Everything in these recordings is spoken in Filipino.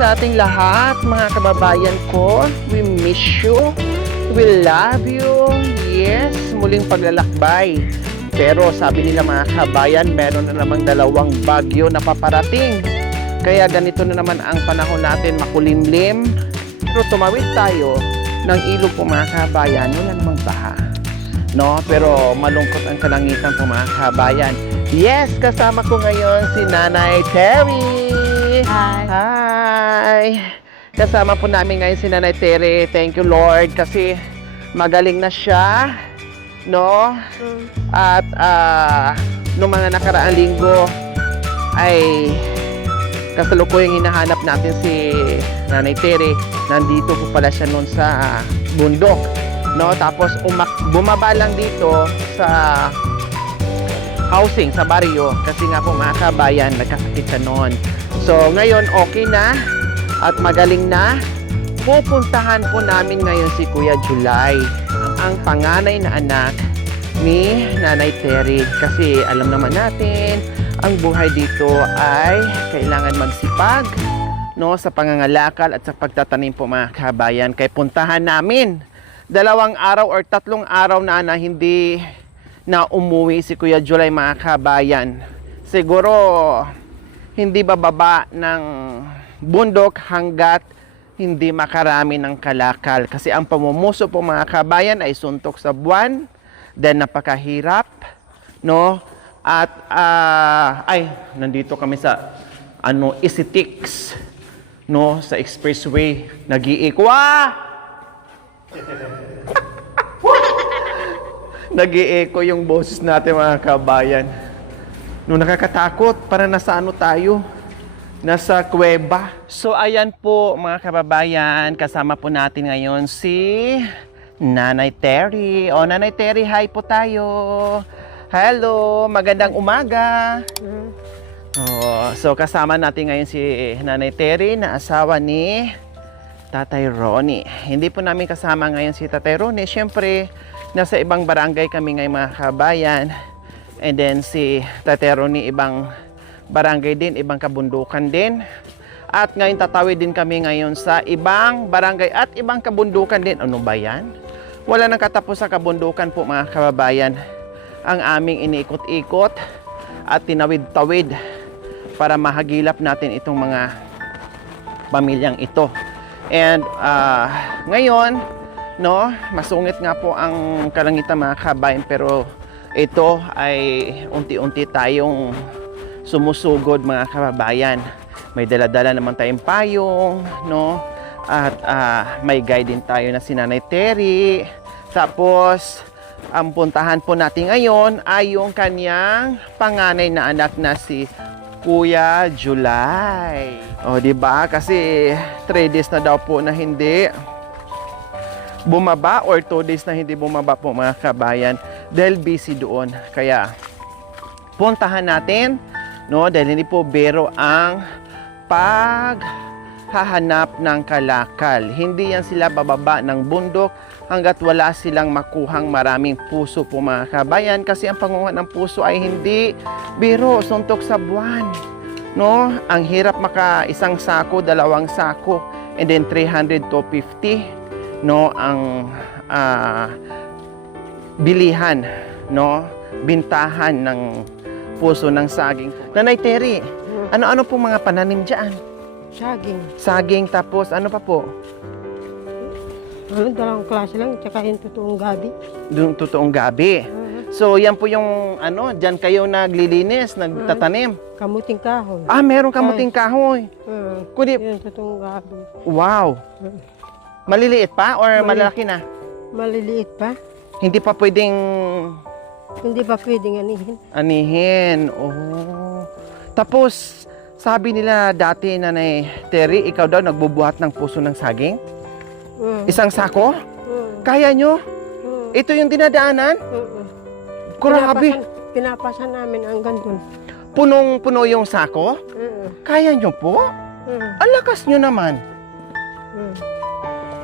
sa ating lahat, mga kababayan ko. We miss you. We love you. Yes, muling paglalakbay. Pero sabi nila mga kabayan, meron na namang dalawang bagyo na paparating. Kaya ganito na naman ang panahon natin, makulimlim. Pero tumawid tayo ng ilog po mga kabayan, wala namang baha. No? Pero malungkot ang kalangitan po mga kabayan. Yes, kasama ko ngayon si Nanay Terry. Hi. Hi. Kasama po namin ngayon si Nanay Terry. Thank you Lord kasi magaling na siya. No? At noong mga nakaraang linggo ay kasalukuyang hinahanap natin si Nanay Terry. Nandito po pala siya noon sa bundok. No? Tapos bumaba lang dito sa housing, sa baryo. Kasi nga po mga kabayan, nagkakasakit siya noon. So ngayon okay na at magaling na. Pupuntahan po namin ngayon si Kuya July, ang panganay na anak ni Nanay Terry. Kasi alam naman natin, ang buhay dito ay kailangan magsipag, no, sa pangangalakal at sa pagtatanim po mga kabayan. Kaya puntahan namin 2 araw or 3 araw na hindi na umuwi si Kuya July mga kabayan. Siguro hindi bababa ng bundok hanggat hindi makarami ng kalakal. Kasi ang pamumuso po mga kabayan ay suntok sa buwan, then napakahirap, no? At nandito kami sa Isitix, no, sa expressway, nag-iikwa. Nag-i-echo yung boses natin mga kabayan. No, nakakatakot, para nasa tayo? Nasa kuweba. So ayan po mga kababayan, kasama po natin ngayon si Nanay Terry. O Nanay Terry, hi po tayo. Hello, magandang umaga. So kasama natin ngayon si Nanay Terry na asawa ni Tatay Ronnie. Hindi po namin kasama ngayon si Tatay Ronnie. Siyempre, nasa ibang barangay kami ngayon mga kabayan. And then si Tatay Ronnie ibang barangay din, ibang kabundukan din. At ngayon tatawid din kami ngayon sa ibang barangay at ibang kabundukan din. Ano ba yan? Wala nang katapos sa kabundukan po mga kababayan. Ang aming iniikot-ikot at tinawid-tawid para mahagilap natin itong mga pamilyang ito. And ngayon, no, masungit nga po ang kalangitan mga kabayan, pero ito ay unti-unti tayong sumusugod mga kababayan. May dala-dala naman tayong payong, no? At may guide din tayo na si Nanay Terry. Tapos ang puntahan po natin ngayon ay yung kanyang panganay na anak na si Kuya July. O di ba? Kasi 3 days na daw po na hindi bumaba or 2 days na hindi bumaba po mga kabayan dahil busy doon. Kaya puntahan natin, no, dahil hindi po biro ang paghahanap ng kalakal. Hindi yan sila bababa ng bundok hanggat wala silang makuhang maraming puso po mga kabayan. Kasi ang pangunguha ng puso ay hindi biro, suntok sa buwan. No? Ang hirap maka 1 sako, 2 sako, and then 300 to 50, no, ang bilihan, no, bintahan ng puso ng saging. Nanay Terry, ano-ano po mga pananim dyan? Saging. Saging, tapos ano pa po? Dalawang klase lang, tsaka yung totoong gabi. Yung totoong gabi. So yan po yung dyan kayo naglilinis, nagtatanim. Kamuting kahoy. Meron kamuting kahoy. Kundi, Yung totoong gabi. wow. Maliliit pa or malalaki na? Maliliit pa. Hindi pa pwedeng Hindi pa pwedeng anihin. anihin. Oh. Tapos, sabi nila dati, Nanay Terry, ikaw daw nagbubuhat ng puso ng saging? 1 sako? Kaya nyo? Ito yung dinadaanan? Grabe. Pinapasan namin ang ganun. Punong-puno yung sako? Kaya nyo po? Ang lakas nyo naman.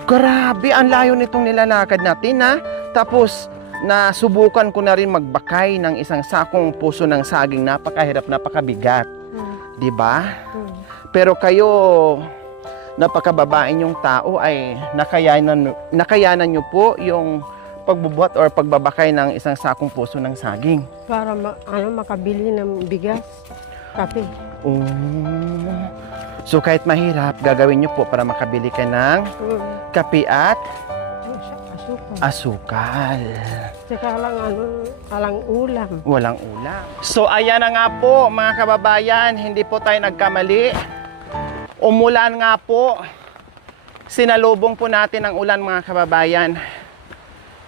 Grabe, ang layo nitong nilalakad natin, ha? Tapos, nasubukan ko na rin magbakay ng 1 sakong puso ng saging. Napakahirap, napakabigat. Di ba? Pero kayo, napakababain yung tao ay nakayanan nyo po yung pagbubuhat or pagbabakay ng isang sakong puso ng saging. Para makabili ng bigas, kape. Oh. So kahit mahirap, gagawin nyo po para makabili ka ng kape at Asukal. asukal. Tsaka alang ulam. Walang ulam. So ayan na nga po mga kababayan, hindi po tayo nagkamali. Umulan nga po. Sinalubong po natin ang ulan mga kababayan.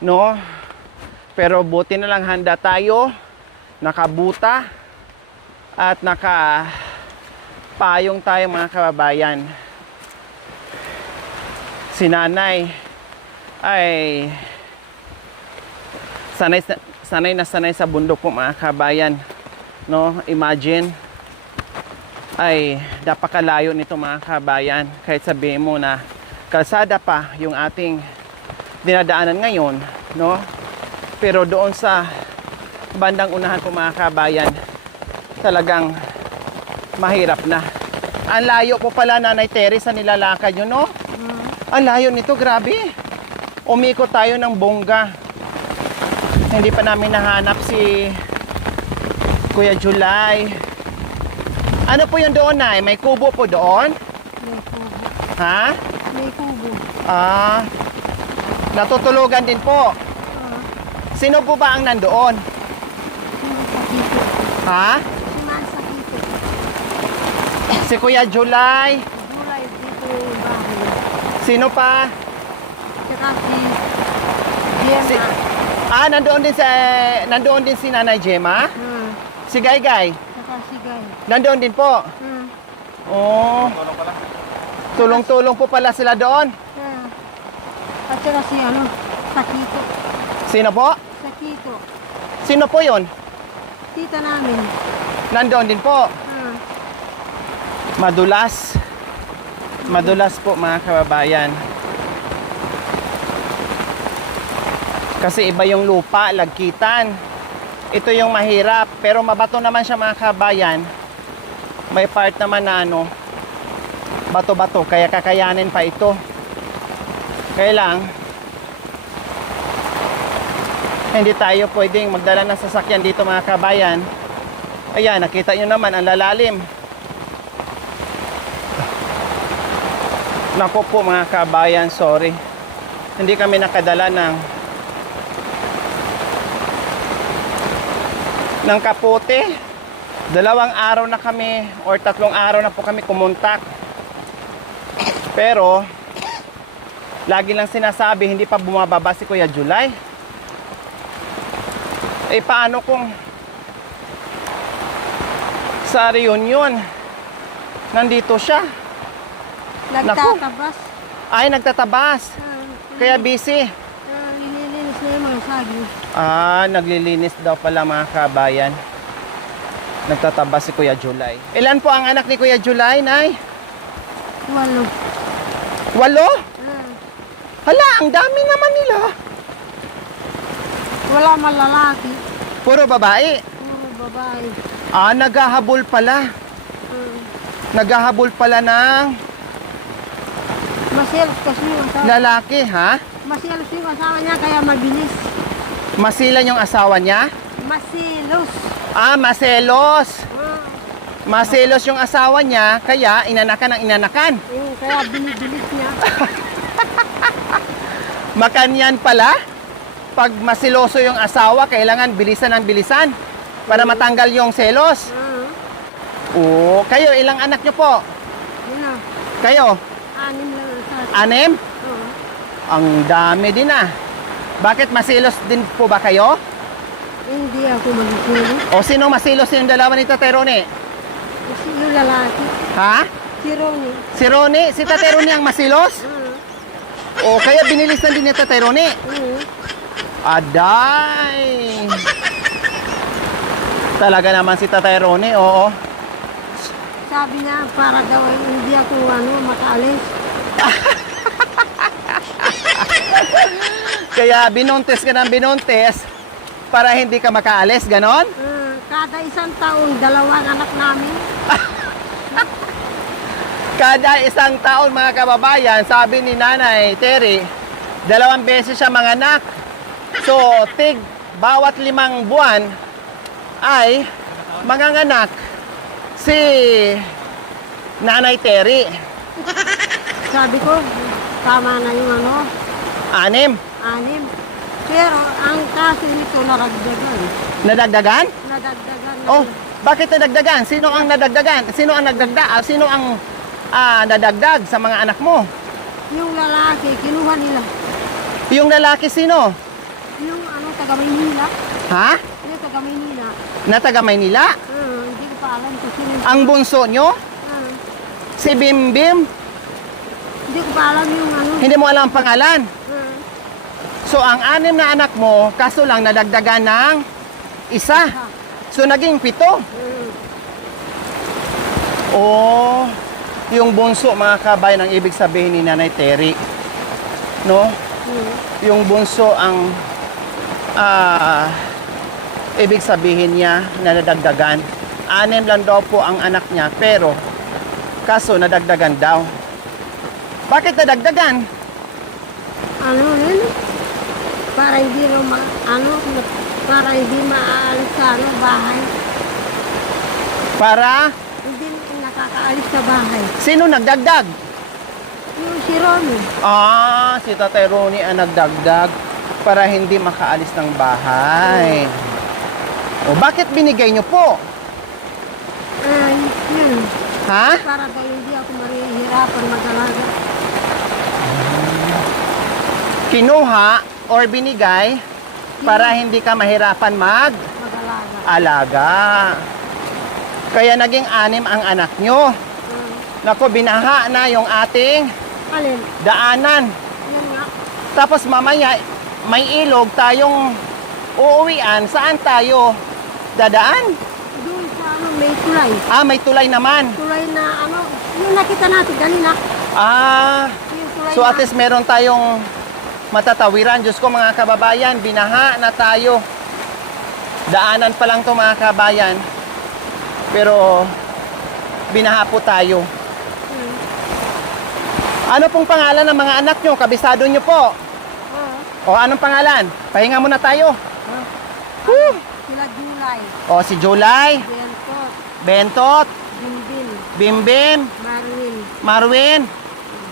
No? Pero buti na lang handa tayo, nakabuta at nakapayong tayo mga kababayan. Si nanay ay sanay sa bundok po mga kabayan. No? Imagine ay napakalayo nito mga kabayan. Kahit sabihin mo na kalsada pa yung ating dinadaanan ngayon, no? Pero doon sa bandang unahan po mga kabayan, talagang mahirap na. Ang layo po pala Nanay Terry sa nilalakad nyo, no? Ang layo nito, grabe. Umikot tayo ng bongga. Hindi pa namin nahanap si Kuya July. Ano po yung doon, Nay? May kubo po doon? May kubo. Ha? May kubo. Natutulugan din po. Sino po ba ang nandoon? Sakito. Ha? Sakito. Si Kuya July. Gulay dito yung bahay. Sino pa? Tsaka si Gemma. Nandoon din si Nanay Gemma? Si Gaygay? Tsaka si Guy. Nandoon din po? Oh. Tulong-tulong po pala sila doon. At saka si Sakito. Sino po? Sakito. Sino po yun? Tita namin. Nandoon din po. Madulas. Madulas po mga kababayan. Kasi iba yung lupa, lagkitan. Ito yung mahirap, pero mabato naman siya mga kabayan. May part naman na bato-bato, kaya kakayanin pa ito. Kaya lang, hindi tayo pwedeng magdala ng sasakyan dito mga kabayan. Ayan, nakita nyo naman ang lalalim. Naku po mga kabayan, sorry. Hindi kami nakadala ng kapote. 2 araw na kami or 3 araw na po kami kumontak. Pero lagi lang sinasabi hindi pa bumababa si Kuya July. Eh paano kung sa reunion nandito siya? Nagtatabas. Ay, nagtatabas. Kaya busy. Nililinis na yung mga saging. Naglilinis daw pala mga kabayan. Nagtatabas si Kuya July. Ilan po ang anak ni Kuya July, Nay? 8. 8? Hala, ang dami naman nila. Wala man lalaki. Puro babae. Puro babae. Naghahabol pala. Naghahabol pala ng Masilos kasi yung asawa. lalaki, ha? Masilos yung asawa niya kaya mabilis. Masilan yung asawa niya? Masilos. Maselos. Maselos yung asawa niya, kaya inanakan ang inanakan. Kaya binibilis niya. Makanyan pala. Pag masiloso yung asawa, kailangan bilisan ng bilisan para matanggal yung selos. Oo. Kayo, ilang anak nyo po? Yun na. Kayo? 6 lang ang sa 6? Oo. Ang dami din ah. Bakit masilos din po ba kayo? Hindi ako magsilos. O sino masilos yung dalawa ni Tatay Rone? Kasi yung lalaki. Ha? Si Ronnie. Si Rone? Si Tatay Rone ang masilos? O kaya binilisan din ni Tatay Rone? Aday! Talaga naman si Tatay Rone, oo. Sabi niya, para daw hindi ako makaalis. Kaya binuntes ka ng binuntes para hindi ka makaalis, ganon? Kada isang taon, 2 anak namin. Kada isang taon mga kababayan, sabi ni Nanay Terry, 2 beses siya manganak. So, bawat 5 buwan ay manganganak si Nanay Terry. Sabi ko, tama na yung 6. 6. Pero ang kaso nito naragdagan. Nadagdagan? Nadagdagan na. Oh, bakit nadagdagan? Sino ang nadagdagan? Sino ang nadagdag sa mga anak mo? Yung lalaki, kinuha nila. Yung lalaki sino? Yung taga Maynila. Ha? Yung taga Maynila. Na taga Maynila? Hindi ko pa alam kung sino. Ang bunso nyo? Si Bimbim? Hindi ko pa alam yung Hindi mo alam ang pangalan? So, ang 6 na anak mo, kaso lang nadagdagan ng 1. So, naging 7. Oh, yung bunso, mga kabayan, ang ibig sabihin ni Nanay Terry. No? Yung bunso ang ibig sabihin niya na nadagdagan. 6 lang daw po ang anak niya, pero kaso nadagdagan daw. Bakit nadagdagan? Para hindi para hindi maalis sa bahay. Para? Hindi nakakaalis sa bahay. Sino nagdagdag? Yung si Romy. Si Tatay Ronnie ang nagdagdag para hindi makaalis ng bahay. O bakit binigay nyo po? Yun. Ha? Para daw hindi ako mahihirapan mag-alaga. Kinuha or binigay para hindi ka mahirapan Mag-alaga. mag-alaga. Kaya naging 6 ang anak nyo. Nako, binaha na yung ating Alin? daanan. Yan nga. Tapos mamaya, may ilog tayong uuwian. Saan tayo dadaan? Doon sa may tulay. May tulay naman. Tulay na yung nakita natin kanina. Yung tulay So at least meron tayong matatawiran. Diyos ko mga kababayan, binaha na tayo. Daanan pa lang to mga kababayan. Pero binaha po tayo. Ano pong pangalan ng mga anak nyo? Kabisado nyo po. O anong pangalan? Pahinga muna tayo. Sila Julay. O si July, Bentot. Bentot, Bimbin. Bimbim, Marwin. Marwin,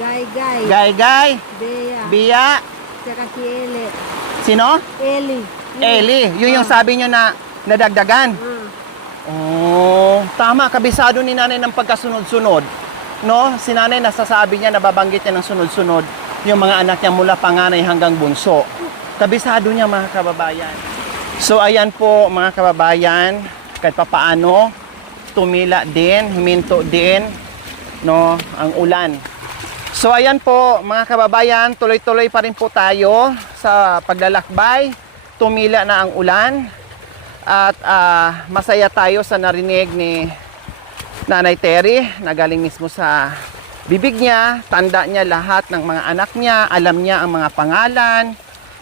Gaygay. Gaygay, Bea. Bia, Saka si Eli. sino? Eli. Eli. Yun yung sabi nyo na nadagdagan. Oh, tama, kabisado ni nanay ng pagkasunod-sunod. No, si nanay nasasabi niya, nababanggit niya ng sunod-sunod yung mga anak niya mula panganay hanggang bunso. Kabisado niya mga kababayan. So ayan po mga kababayan, kahit papaano tumila din, huminto din no ang ulan. So ayan po mga kababayan, tuloy-tuloy pa rin po tayo sa paglalakbay. Tumila na ang ulan. At masaya tayo sa narinig ni Nanay Terry na galing mismo sa bibig niya. Tanda niya lahat ng mga anak niya, alam niya ang mga pangalan,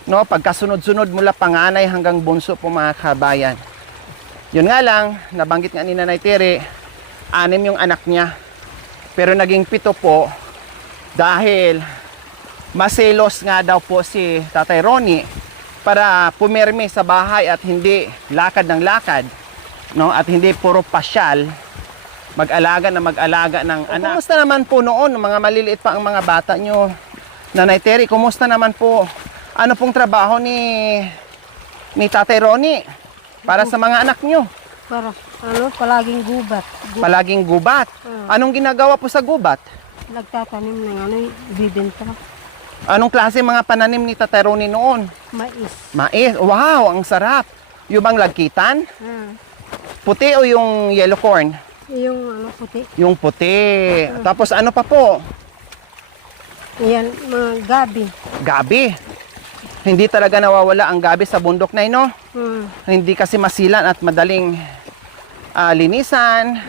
no? Pagkasunod-sunod mula panganay hanggang bunso po mga kabayan. Yun nga lang, nabanggit nga ni Nanay Terry, 6 yung anak niya. Pero naging 7 po dahil maselos nga daw po si Tatay Ronnie para pumirmi sa bahay at hindi lakad ng lakad, no? At hindi puro pasyal, mag-alaga ng anak. Kumusta naman po noon, mga maliliit pa ang mga bata nyo? Nanay Terry, kumusta naman po? Ano pong trabaho ni Tatay Ronnie para sa mga anak nyo? Para palaging gubat. Palaging gubat. Anong ginagawa po sa gubat? Nagtatanim ng bibenta. Anong klase mga pananim ni Tatay Ronnie noon? Mais. Mais. Wow, ang sarap. Yung bang lagkitan? Puti o yung yellow corn? Yung puti. Yung puti. Tapos ano pa po? Yan, mga gabi. Gabi. Hindi talaga nawawala ang gabi sa bundok na no? Hindi kasi masilan at madaling linisan.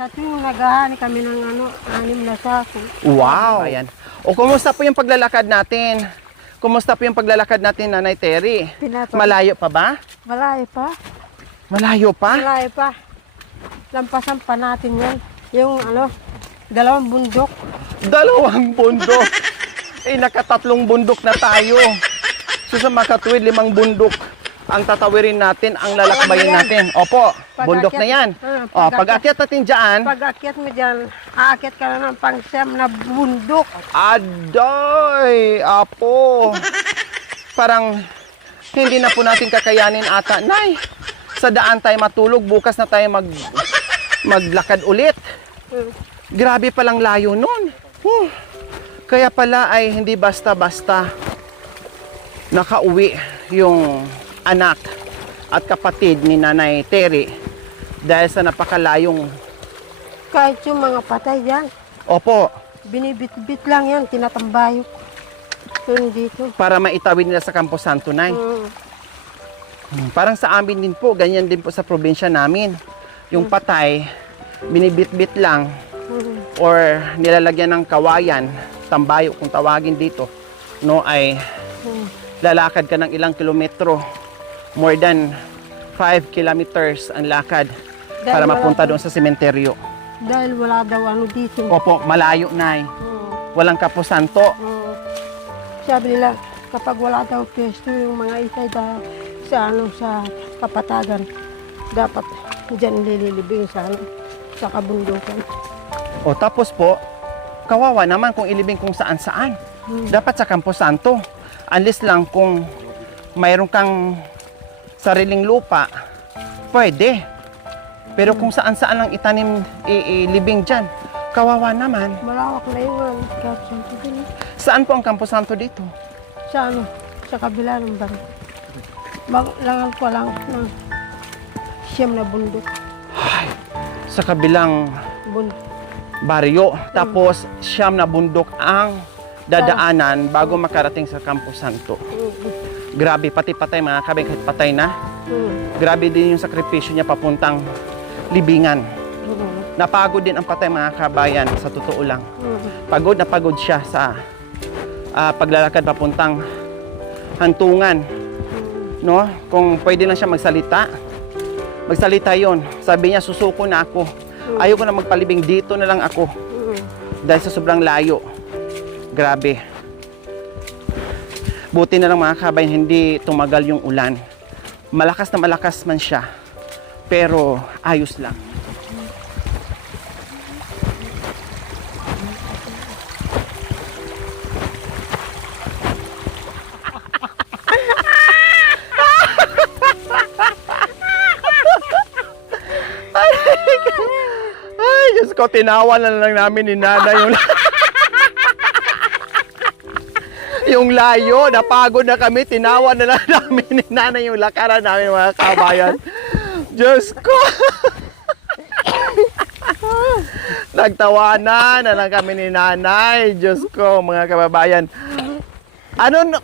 Sa tuwing naghahani kami ng 6 na sako. Wow. Ayan. O kumusta po yung paglalakad natin? Kumusta po yung paglalakad natin, Nanay Terry? Malayo pa ba? Malayo pa. Malayo pa? Malayo pa. Lampasan pa natin yan. Yung Dalawang bundok. 2 bundok. Nakatatlong bundok na tayo. So sa makatuwid, 5 bundok ang tatawirin natin, ang lalakbayin natin. Opo, bundok na yan. Pag-akyat natin dyan, Pag-akyat mo dyan, aakyat ka na ng pang-siyam na bundok. adoy, apo. Parang hindi na po natin kakayanin ata. Nay, sa daan tayo matulog, bukas na tayo maglakad ulit. Grabe palang layo nun. Kaya pala ay hindi basta-basta nakauwi yung anak at kapatid ni Nanay Terry dahil sa napakalayong. Kahit yung mga patay dyan, Opo, binibit-bit lang yan, tinatambayok. Yun dito. para maitawid nila sa Campo Santo, Nay. Parang sa amin din po, ganyan din po sa probinsya namin. Yung patay, binibit-bit lang or nilalagyan ng kawayan, tambayo kung tawagin dito, no, ay lalakad ka ng ilang kilometro, more than 5 kilometers ang lakad para mapunta doon sa sementeryo. Dahil wala daw ano dito. Opo, malayo, Nay. Walang Campo Santo. Sabi nila, kapag wala daw pwesto yung mga itay sa kapatagan, dapat dyan lilibing sa kabundukan. O tapos po, kawawa naman kung ilibing kung saan-saan. Dapat sa Campo Santo. Unless lang kung mayroon kang sariling lupa, pwede. Pero kung saan-saan lang itanim, ilibing dyan, kawawa naman. Malawak na yun. Saan po ang Campo Santo dito? Sa kabila ng baro. Langal ko lang ng siyam na bundok. Ay, sa kabilang baryo. Tapos, 9 na bundok ang dadaanan bago makarating sa Campo Santo. Grabe, pati patay mga kabeng, kahit patay na. Grabe din yung sakripisyo niya papuntang libingan. Napagod din ang patay mga kabayan, sa totoo lang. Pagod na pagod siya sa paglalakad papuntang hantungan. No? Kung pwede lang siya magsalita yon. Sabi niya, susuko na ako. Ayoko na magpalibing, dito na lang ako. Dahil sa sobrang layo. Grabe. Buti na lang mga kabayan, hindi tumagal yung ulan. Malakas na malakas man siya, pero ayos lang. Ay, Diyos ko, tinawa na lang namin ni Nana yung layo, napagod na kami, tinawa na lang namin ni Nana yung lakaran namin mga kabayan. Diyos ko! Nagtawanan na lang kami ni Nanay. Diyos ko, mga kababayan.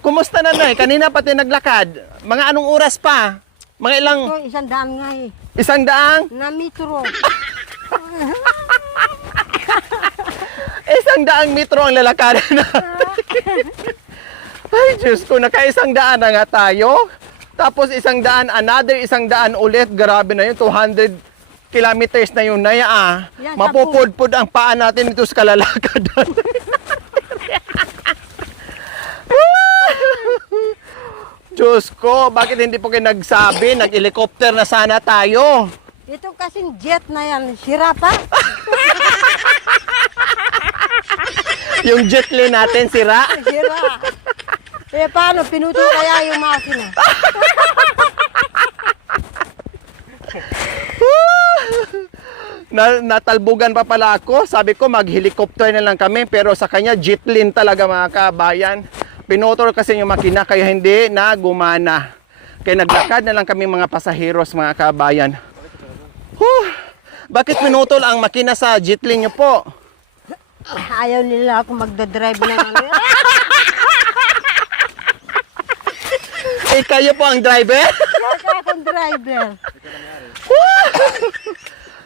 Kumusta na, Nay? Kanina pati naglakad. Mga anong oras pa? Mga ilang... Ito, 100 nga eh. 100? Na metro. 100 metro ang lalakaran natin. Ay, Diyos ko, naka-100 na nga tayo. Tapos 100, another 100 ulit. Grabe na yun, 200 kilometers na yun na yan. Yan, Mapupudpud ang paa natin dito sa kalalakad. Diyos ko, bakit hindi po kayo nagsabi? Nag-helicopter na sana tayo. Ito kasing jet na yan, sira pa. Yung jetli natin, sira. Sira. Eh paano, pinuto kaya yung makina? Natalbugan pa pala ako. Sabi ko mag-helicopter na lang kami, pero sa kanya jetlin talaga mga kabayan. Pinutol kasi yung makina kaya hindi na gumana. Kaya naglakad na lang kami mga pasaheros mga kabayan. Bakit pinutol ang makina sa jetlin nyo po? Ayaw nila ako magdadrive ng ano. Kayo po ang driver? Kaya akong driver.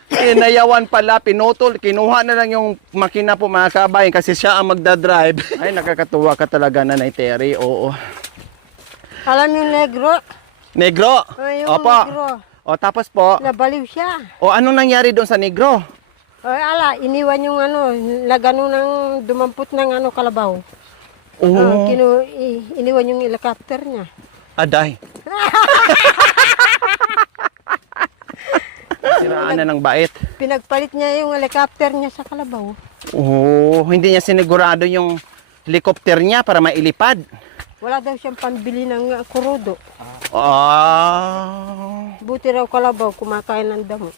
Inayawan pala, pinutol, kinuha na lang yung makina po mga kabayan kasi siya ang magdadrive. Ay, nakakatuwa ka talaga, Nanay Terry, oo. Alam yung negro? Negro? Yung Opo. negro. O tapos po, Nabaliw siya. o anong nangyari doon sa negro? Ay, ala, iniwan yung ano, nagano ng dumampot ng ano, kalabaw. Oo. Iniwan yung helicopter niya. Aday. Siraan na ng bait. Pinagpalit niya yung helicopter niya sa kalabaw. Oo, hindi niya sinigurado yung helicopter niya para mailipad. Wala daw siyang pambili ng kurudo. Buti raw kalabaw, kumakain ng damo.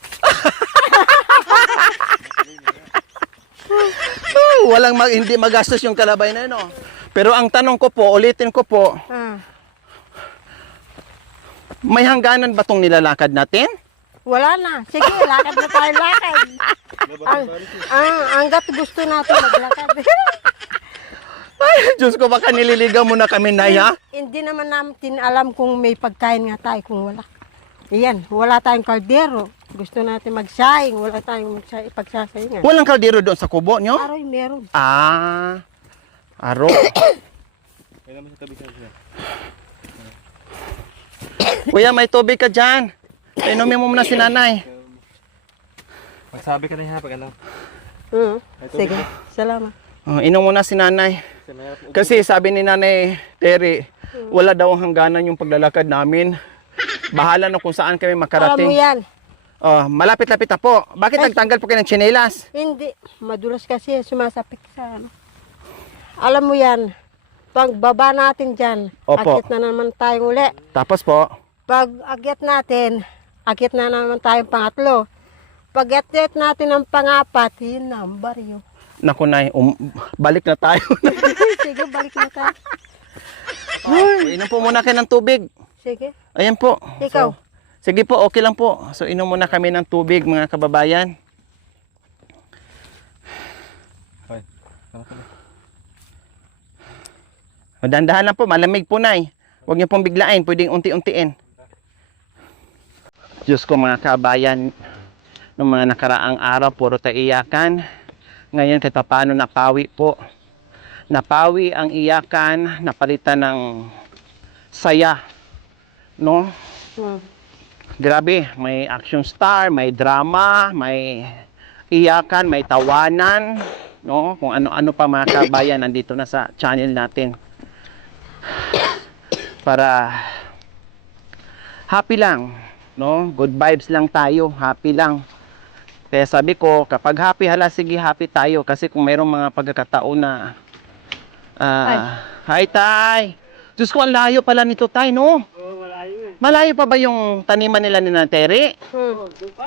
Hindi magastos yung kalabay na yun. Oh. Pero ang tanong ko po, ulitin ko po, may hangganan ba tong nilalakad natin? Wala na. Sige, lakad na tayo, lakad. Hanggat gusto natin maglakad. Ay, Diyos ko, baka nililigaw mo na kami, Nay, ha? Hindi naman natin alam kung may pagkain nga tayo, kung wala. Iyan, wala tayong kaldero. Gusto natin magsaing, wala tayong pagsasaingan. Walang kaldero doon sa kubo nyo? Aroy, meron. Aro. Kuya, may tubig ka dyan. Inumin mo muna si nanay. Magsabi ka na ha pag ano. Sige, salamat. Inom muna si nanay. Kasi sabi ni nanay Terry, wala daw hangganan yung paglalakad namin. Bahala na kung saan kami Alam mo makarating. yan. Malapit-lapit na po. Bakit nagtanggal po kayo ng tsinelas? Hindi, madulas kasi sumasapik sa ano. Alam mo yan, pag baba natin dyan, Opo. akyat na naman tayong uli. Tapos po, Pag akyat natin, akyat na naman tayong pangatlo. Pag akyat natin ang pangapat, yun na ang baryo. naku nay, balik na tayo. Sige, balik na tayo. Inom po muna kayo ng tubig. Sige, Ayan po. ikaw. Sige po, okay lang po. So inom muna kami ng tubig mga kababayan. Hoy. Dandahan lang po, malamig po nay. Huwag niyo pong biglain, pwedeng unti-untiin. Diyos ko mga kababayan, noong mga nakaraang araw, puro tayo iyakan. Ngayon kahit paano napawi po. Napawi ang iyakan, napalitan ng saya. No? Grabe, may action star, may drama, may iyakan, may tawanan, no? Kung ano-ano pa mga kabayan nandito na sa channel natin. Para happy lang, no? Good vibes lang tayo, happy lang. Kaya sabi ko, kapag happy, hala sige happy tayo kasi kung mayroong mga pagkakataon na hi tay. Diyos ko, ang layo pala nito tay, no? Malayo. Malayo pa ba yung taniman nila ni Terry? Doon pa?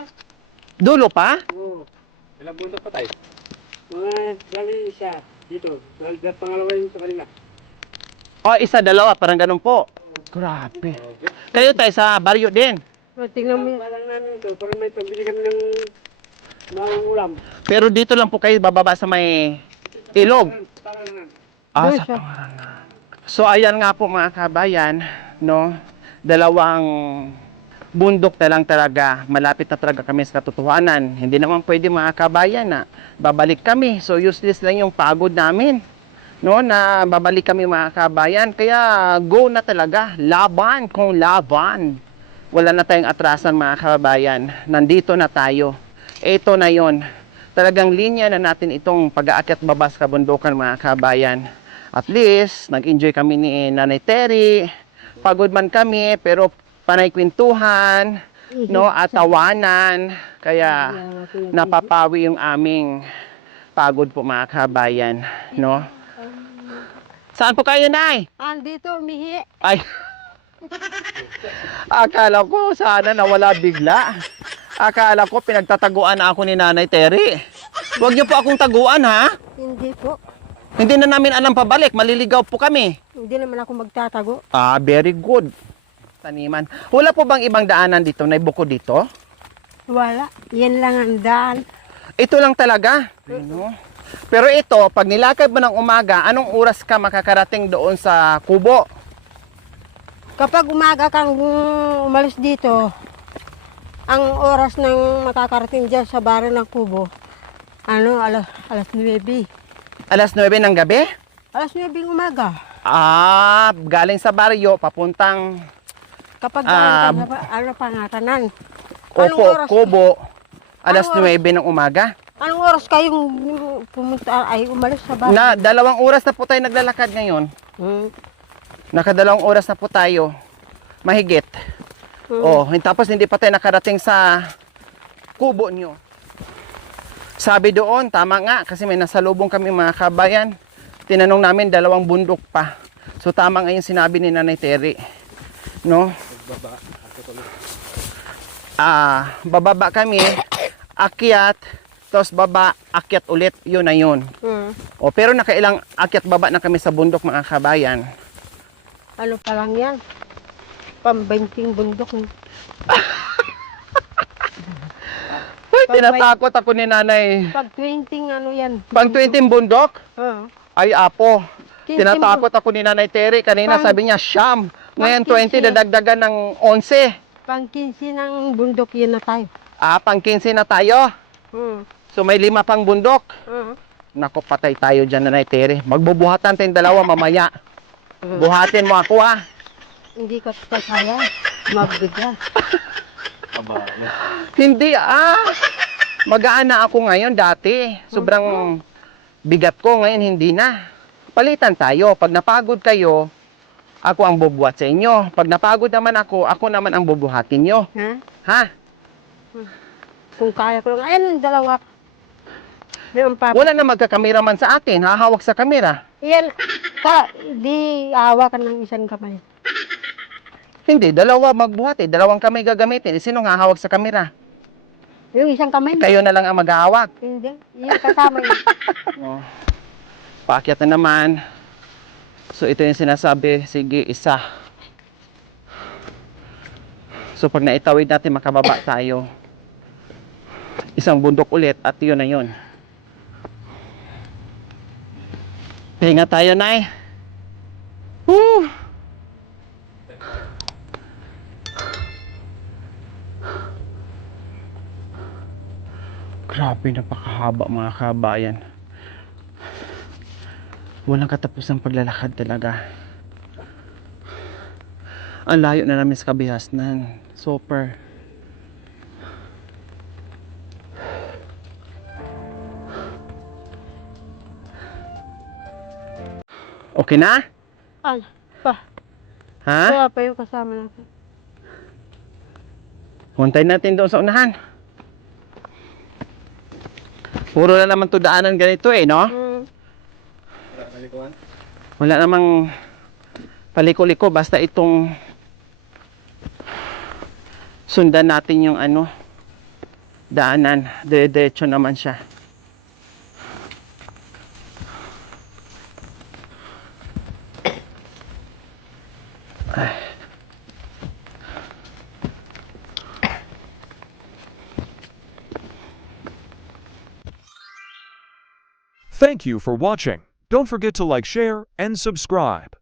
Dulo pa? Oo. Ilang bundok pa tayo? Dali siya dito. Pangalawa yung sa kanila. O, isa, dalawa, parang ganun po. Grabe. Kayo tayo sa baryo din. Tingnan mo. Parang namin ito, parang may pambili kami ng ulam. Pero dito lang po kayo bababa sa may ilog. Doon Sa siya. Pangarangan. So, ayan nga po mga kabayan, no? Dalawang bundok na lang talaga. Malapit na talaga kami sa katotohanan. Hindi naman pwede mga kabayan na babalik kami. So, useless lang yung pagod namin. No, na babalik kami mga kabayan. Kaya go na talaga. Laban kung laban. Wala na tayong atrasan mga kabayan. Nandito na tayo. Ito na yon. Talagang linya na natin itong pag-aakyat babas kabundukan mga kabayan. At least, nag-enjoy kami ni Nanay Terry. Pagod man kami, pero panay kwentuhan, no, at tawanan. Kaya napapawi yung aming pagod po mga kabayan, no. Saan po kayo, Nay? Andito, umihi. Ay. Akala ko sana nawala bigla. Akala ko pinagtataguan ako ni Nanay Terry. Huwag niyo po akong taguan, ha? Hindi po. Hindi na namin alam pabalik. Maliligaw po kami. Hindi naman ako magtatago. Very good. Taniman. Wala po bang ibang daanan dito? May buko dito? Wala. Yan lang ang daan. Ito lang talaga. Ano? Pero ito, pag nilakad mo ng umaga, anong oras ka makakarating doon sa kubo? Kapag umaga kang umalis dito, ang oras ng makakarating dyan sa baran ng kubo, alas 9. Alas 9 ng gabi? Alas 9 umaga. Galing sa baryo, papuntang Kapag daan ka sa pangatanan. Anong Opo, oras? kubo. Alas Anong 9 ng umaga. Anong oras kayong pumunta ay umalis sa bahay? Na 2 oras na po tayo naglalakad ngayon. Nakadalawang oras na po tayo. Mahigit. Oh, tapos hindi pa tayo nakarating sa kubo nyo. Sabi doon, tama nga, kasi may nasalubong kami mga kabayan. Tinanong namin 2 bundok pa. So tama nga yung sinabi ni Nanay Terry. No? Bababa kami, akyat, tapos baba, akyat ulit, yun na yun. O, pero nakailang akyat baba na kami sa bundok mga kabayan. Ano pa lang yan? Pambenting bundok. Uy, tinatakot ako ni Nanay. Pag 20 ano yan? Pang 20 bundok? Oo. Ay, apo. 15 Tinatakot ako ni Nanay Terry. Kanina Pang- sabi niya, siyam. Ngayon, 15. 20, dadagdagan ng 11. Pang 15 ng bundok yun na tayo. Pang 15 na tayo. So, may 5 pang bundok. Naku, patay tayo dyan, Nanay Terry. Magbubuhatan tayong 2 mamaya. Buhatin mo ako, ha? Hindi ko kaya. Magbigat. Aba, Hindi, magaan na ako ngayon dati. Sobrang bigat ko ngayon, hindi na. Palitan tayo. Pag napagod kayo, ako ang bubuhat sa inyo. Pag napagod naman ako naman ang bubuhatin nyo. Ha? Ha? Kung kaya ko lang. Ayan, 2. Mayroon pa. Wala na magkakameraman sa atin. Hahawak sa kamera. Yan. Di hawakan ng isang kamay. Hindi, 2 magbuhat eh. 2 kamay gagamitin. Sinong hahawak sa kamera? Yung isang kamay. Kayo na lang ang maghahawak. Hindi. Yung kasama yun. Oh. Paakyat na naman. So ito yung sinasabi, sige, isa. So pag naitawid natin, makababa tayo. Isang bundok ulit at yun na yun. Pahinga tayo, Nay. Woo! Grabe, napakahaba mga kabayan. Walang katapusang paglalakad talaga. Ang layo na namin sa Kabihasnan. Super. Okay na? Ay, pa. Ha? Kaya pa yung kasama natin. Huntayin natin doon sa unahan. Puro na naman to daanan ganito eh, no? Wala namang paliko-liko. Basta itong sundan natin yung daanan. Diretso naman siya. Thank you for watching. Don't forget to like, share, and subscribe.